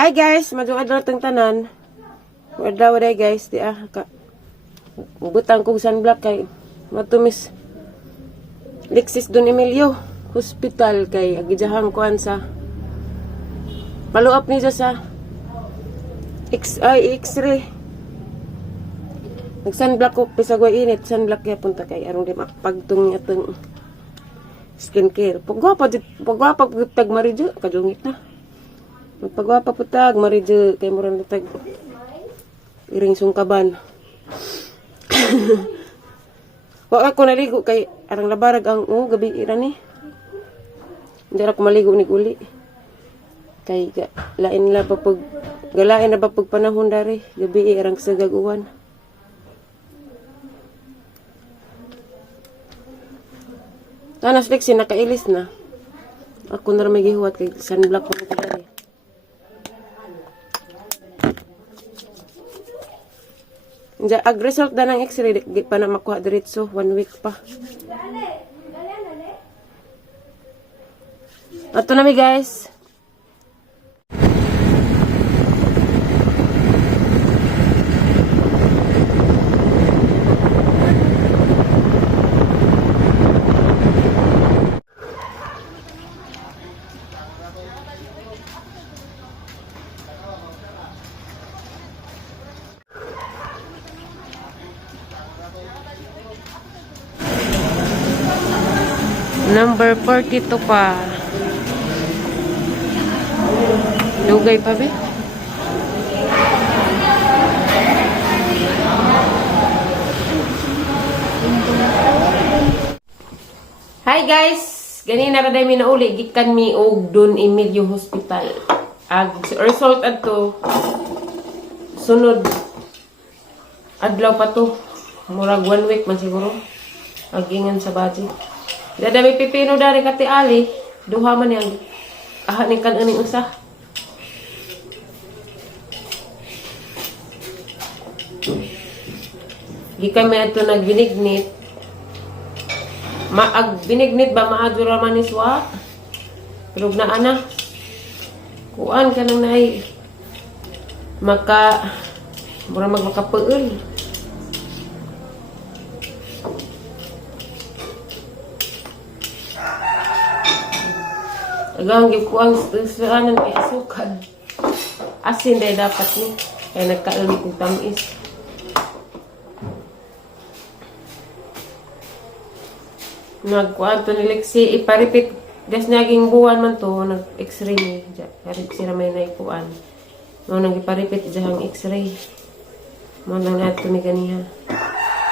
Hi guys, madung adlaw teng tanan. Adlaw day guys, di butang kong sunblock kay matumis Lexis Don Emilio Hospital kay agijahang kuan sa follow up niya sa X-ray. Nag sunblock ko pisagway init, sunblock kaya punta kay arong di makapagtung atong skincare. Pagwapa tag marijo kadungit na. Magpagwapa po tag, marijo, kay murang tag iring sungkaban. Wala ako naligo, kay arang labarag ang gabi iran ni. Hindi ako maligo ni uli. Kay galain na ba pag panahon dari, gabi arang sa gaguan. Tanas Lexi, nakailis na. Ako na may gihuwat kay sunblock pa ko dari. Ag-result na ng x-ray, di pa na makuha diretso, 1 week pa. Ato na mi guys. Number 42 pa. Lugay pa, be? Hi guys! Ganina ra day mi nauli gikan mi og Don Emilio Hospital. Ag result adto sunod adlaw pa to. Murag 1 week man siguro. Agingan sa budget. Dada may pipino dari kati ali, duha man yang ahanin kan aning usa. Gikan may ato nagbinignit. Maag binignit ba maadura man iswa. Pero na ana. Kuan ka nang naay mura magmakapeul. Agang gikuang saanan kay asukan. Asin day dapat ni. Kaya nagkaulit ng tamis. Nagkuan to ni Lexi. Iparipit. Gas naging buwan man to. Nag-x-ray ni. Karip sila may naikuan. No, nag-iparipit dyan x-ray. Mo nang nato ni ganiha.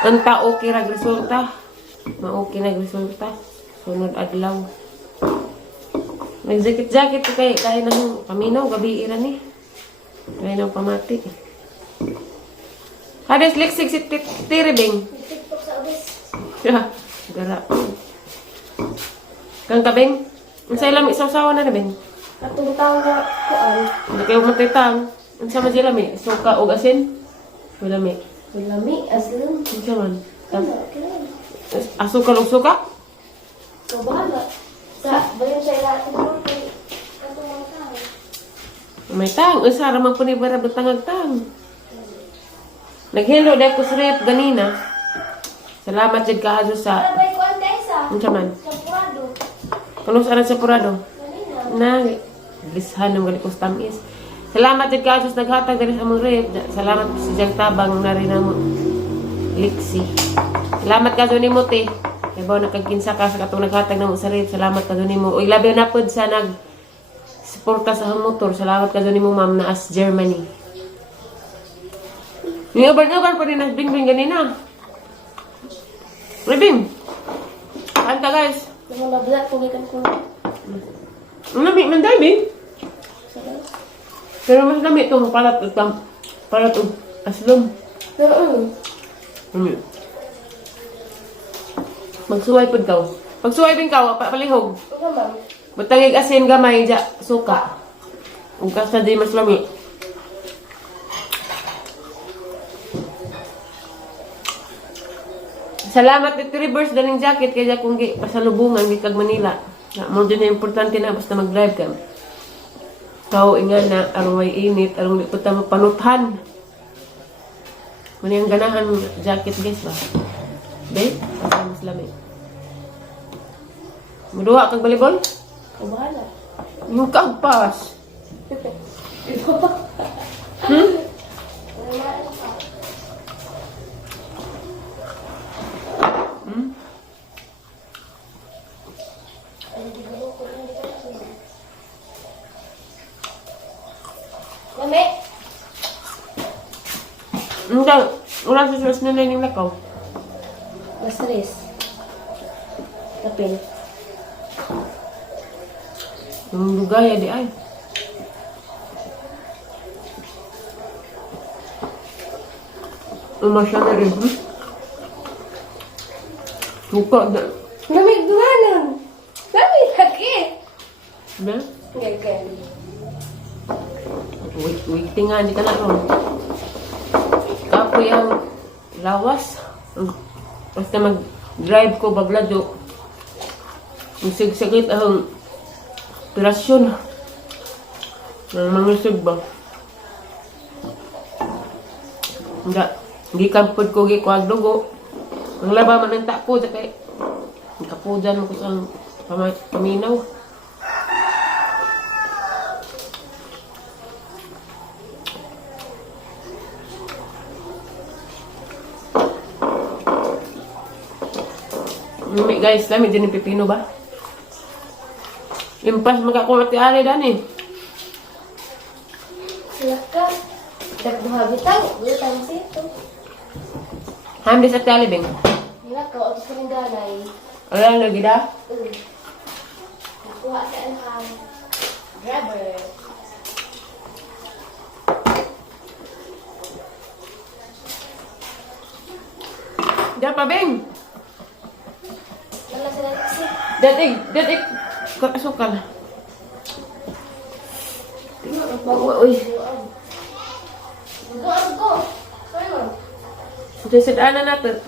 Anta okay nagresulta. Ma-okay nagresulta. Sunod adlaw. Nag-jacket-jacket ko kaya nang paminaw, gabi iran ni. Kaya nang pamati. Hades Lexi si Tiribing. TikTok sa obis. Gara. Kang kabing? Ang sa ilang isaw-sawa na Bing? Atong taon na kuan. Hindi kayo matitang. Ang sama sila mi? Suka o asin? Wala mi. Lami aslam. Ang sama? Kailan? Asukal o suka? So bahala. Sa bayan sa ila atong mga tao. May tang. Usa ramang punibara betangag tang. Naghilo dahil ko sa rep ganina. Salamat jud kaadto sa... May kuan kay sa. Ang saman? Sa Purado. Kanong sa aran sa Purado? Kanina. Na, gishan ng galikos tamis. Salamat jud kaadto sa naghatag diri sa among rep. Salamat sa siyang tabang na rin mo. Lexi. Salamat ka ni mo te. Kaya ba nakagkinsa ka sa katong naghatag na mo sa rep. Salamat ka ni mo. Uy, labi na pod sa nag-suporta sa motor. Salamat ka ni mo ma'am na as Germany. Niyaban-yaban pa rin nagbing-bing ganina. Rebing! Kanta guys. Yung mga black kung ikan ko. Ang lami man dahil, Bing. Sabay. Pero mas lami itong palat o aslom. Pero Magsuway pod ka. Pagsuway din ka, palihog. Ito ma'am. Batangig asin gamay, dya, suka. Ang kasta di mas lami. Salamat dito reverse daling jacket kaya kung pasalubungan di kag Manila. Mo din na importante na basta mag-drive ka. Kao inga na arway init, arong di puta mapanuthan. Muna yung ganahan jacket guys ba? Babe, asa mas lamig. Muduwa kag volleyball? O bahala. Yung kagpas. Hmm? Hmm? Mami! Hindi. Wala sa sulas na yung lakaw. Mastress. Kapin. Yung lugaya di ay. Umasya na rin. Hmm? Suka na. Lamig duwanan! Lamig lagi! Na? Gagal. Waiting nga, di ka na ron. Kapoy ang lawas. Basta mag-drive ko bablado. Musigsagit ang operasyon. Mangisig ba? Hindi kampod ko gikuag dugo. Ang laba man ang takod. Kaya kapudan mo ko sa paminaw. Guys, lamig din yung pipino ba? Impas makakuha ti ari dani. Silakan. Dagduha bitaw. Butang sito. Hamdi sa talibing. Nilakaw ang karingalay. Alam lagi da? Kuha sa anhang. Grabber. Da pa beng. Wala sila kasi. Datig. Asukal. Uy. Go. Sorry. Sudah na natin.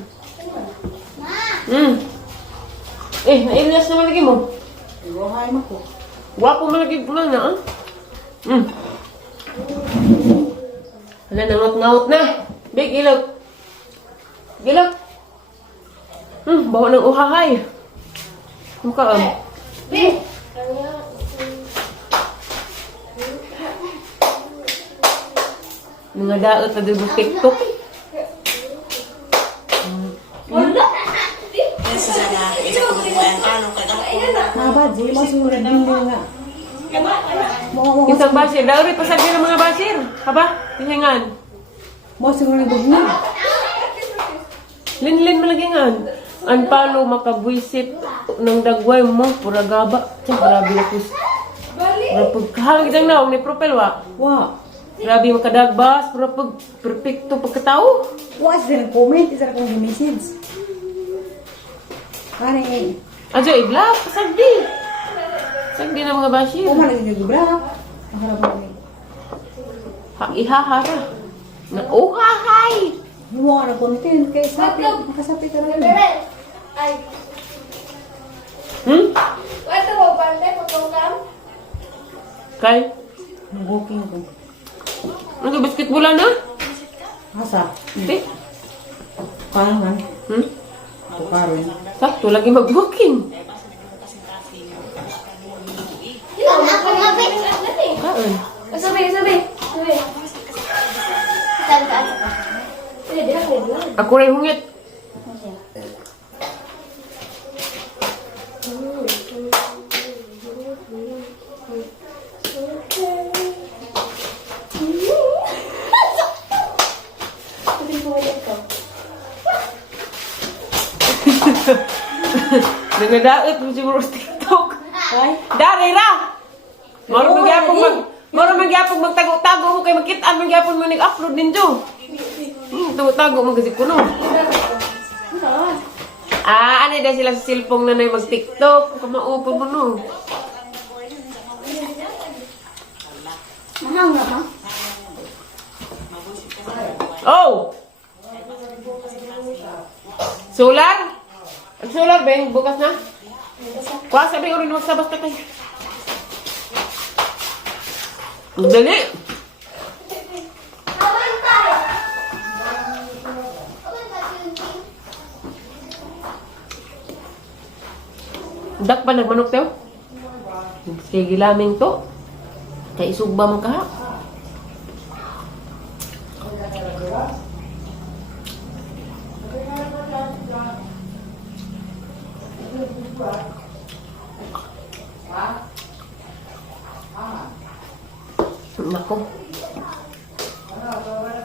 Nailas naman lagi mo. Iwahay mo ko. Wapo mo lagi mo na, ah? Wala, nangot-nangot na. Big, ilog. Ilog. Bawa ng uhahay. Mukha, Be! Mga daot na dito TikTok. Haba, di masunod din nga. Isang basir. Dauri pa sabi ng mga basir. Haba, hihingan. Masunod din nga. Linlin malagingan. Ang palo makabwisit ng dagway mo. Pura gaba. Tiyan, grabe na kus. Pagkahalag dang naong ni Propel, wa. Wa. Grabe makadagbas. Pura perfecto pagkatao. Wa sila comment, isa kong message. Kani eh. Adyo, iblap. Sagdi. Sagdi na mga basir. Kuma lagi nagubra. Maharap mo ni. Ihahara. Na uhahay. Hiwa na content kay sapi. Makasapi ka rin. Ay, ito mo, pande, pagkakam? Kay? Nag-booking ko. Nag-basketball na? Asa? Hindi. Paano man? Tukaroy. Sakto, lagi mag-booking. Ilang ako mabit. Kaan? Sabi. Saan ka? Hindi ako ilan. Ako rin hungit. Nagadaot mo siguro sa TikTok. Ay? Dari ra! Maro magyapong magtago-tago mo kay magkitaan magyapon mo nag-upload ninyo. Tago-tago mo kasi kuno. Ano dahil sila sa cellphone na na mag-TikTok. Kamaupon mo no. Mahang na, ha? Oh! Solar? Ang solar, Ben, bukas na? Kuha sabi ko rin magsabas na kayo. Dali. Dak pa nagmanok tayo? Sige laming to. Kay isugba man ka. Nako.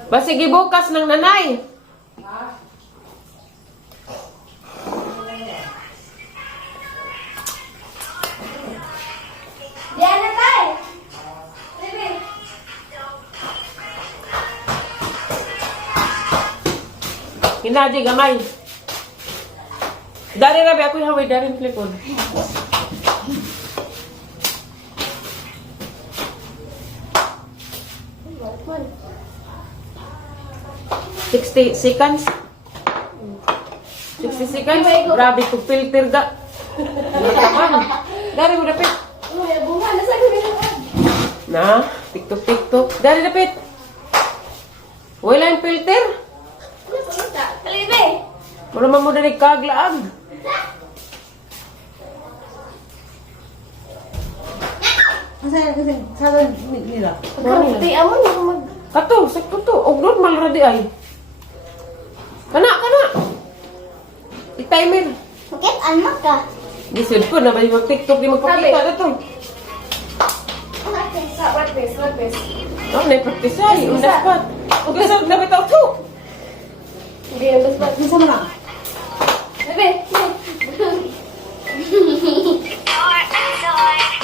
Basig bukas ng nanay. Diyan na tayo. Bebe. Hinadi gamay. Dari rabi ako haway darin flikon. Man. 60 seconds. 60 seconds. Grabe ko filter ga. Dari mo dapit. Uy, bunga na sa gabi ng Na, TikTok. Dari dapit. Wala yung filter. Bebe. Wala man mo dari kaglaag. Kasi sa nila. Pagkakti, amo na mag... Kato, sakto to. Og normal ra di ay. Kana. I-timer. Bakit anak ka? Disod ko na ba yung TikTok di magpakita na to. What face? Oh, na-practice ay. On the spot. Og sa dapat ako to. Hindi na basta. Isa mo na. Bebe.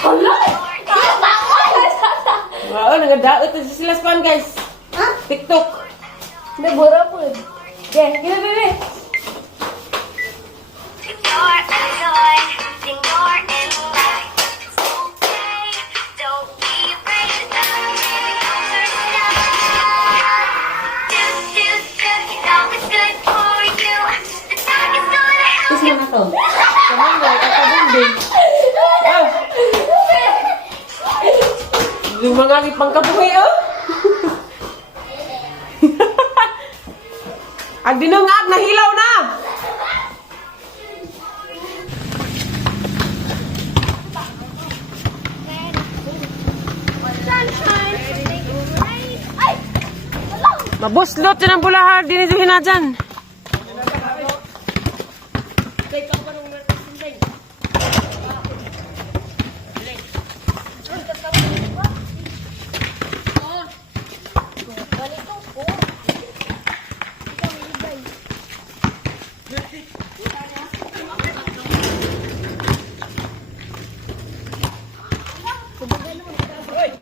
Hala! Wow, nagadaot na sila span guys. Ha? TikTok. Nabura po. Okay, gila bebe. Isa mo na to. Kaman na, kakabundin. Ah! Yung mga pangkabuhay, oh! Ang dinungag, nahilaw na! Mabuslot yun ang bulahan, dinisuhin na dyan.